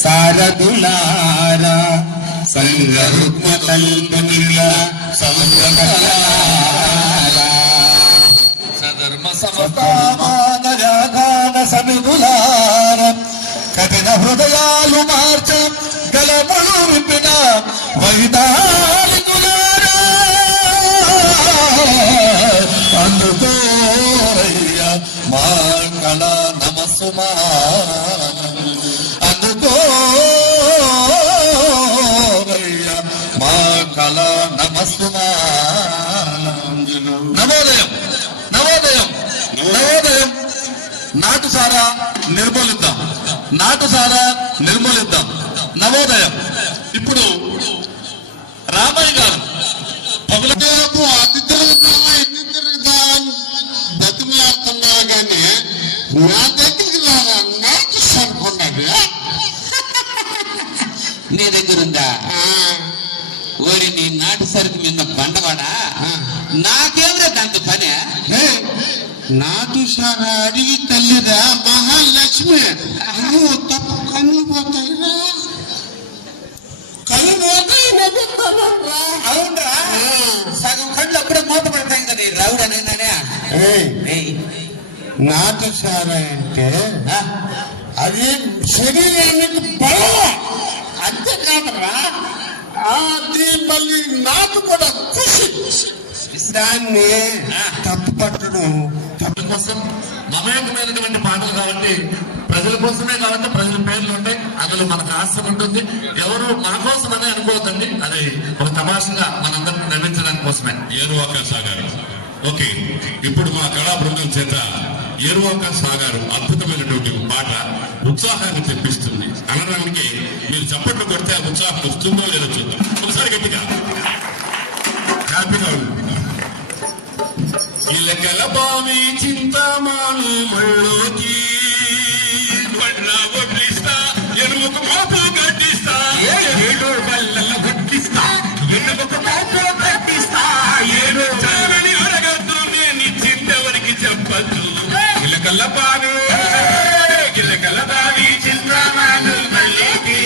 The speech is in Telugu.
సారదులారా సంగరుత్మ కల్పనిల సంగమలారా సధర్మ సమతామానయాగాన సమిధులార కఠిన హృదయాలు మార్చ గలములు విపిన వైదాలికులారా అందుకోరయ్య మా కళ నమస్సుమా నవోదయం నవోదయం నవోదయం నాటుసారా నిర్మూలిద్దాం నాటుసారా నిర్మూలిద్దాం నవోదయం. ఇప్పుడు రామయ్య గారు పగులకు అతిథులతో ఎన్ని తిరుగుతాం బతిమాడుతున్నా కానీ నా దగ్గరికి నాకు సరుకున్నది నీ దగ్గర ఉందా? ఓరి నీ నాటు సరుకు మీద బండవాడా నాకేమిరా దాంతో పని? నాటు సారా అడిగి తల్లిదా మహాలక్ష్మి తప్పు కళ్ళు పోతాయిరా కళ్ళు పోతాయి. అవునరా సగం కళ్ళు అప్పుడే మూత పడతాయి కదా రావుడు అనేదానే. నాటు సారా అంటే అది శరీరానికి బలం అంతేకాదరా అది మళ్ళీ నాకు కూడా ఖుషి. దాన్ని తప్పు పట్టడం తప్పు కోసం మమేకమైనటువంటి పాటలు కాబట్టి ప్రజల కోసమే కాబట్టి ప్రజల పేర్లు ఉంటాయి, అందులో మనకు ఆశం ఉంటుంది. ఎవరు మన కోసం అనే అనుకోవద్దండి, అది ఒక తమాషగా మనందరినీ నవ్వించడానికి కోసమే. ఏరువాక సాగారు. ఓకే, ఇప్పుడు మా కళా బృందం చేత ఏరువాక సాగారు అద్భుతమైనటువంటి పాట ఉత్సాహాన్ని తెప్పిస్తుంది అనడానికి మీరు చప్పట్లు కొడితే ఆ ఉత్సాహం వస్తుందో లేదో చూద్దాం. ఒకసారి గట్టిగా హ్యాపీగా ఇలకల బావి చింతమాను మళ్ళోకి వడ్డిస్తా ఎనుముకు మాపు గడ్డిస్తా ఏడు బల్లల గుడ్డిస్తా ఎనుముకు మాపు గడ్డిస్తా ఏడు చాలని అడగద్దు నేను ఇచ్చిందెవరికి చెప్పద్దు. ఇలకల బావి ఇలకల బావి చింతమాను మళ్ళీకి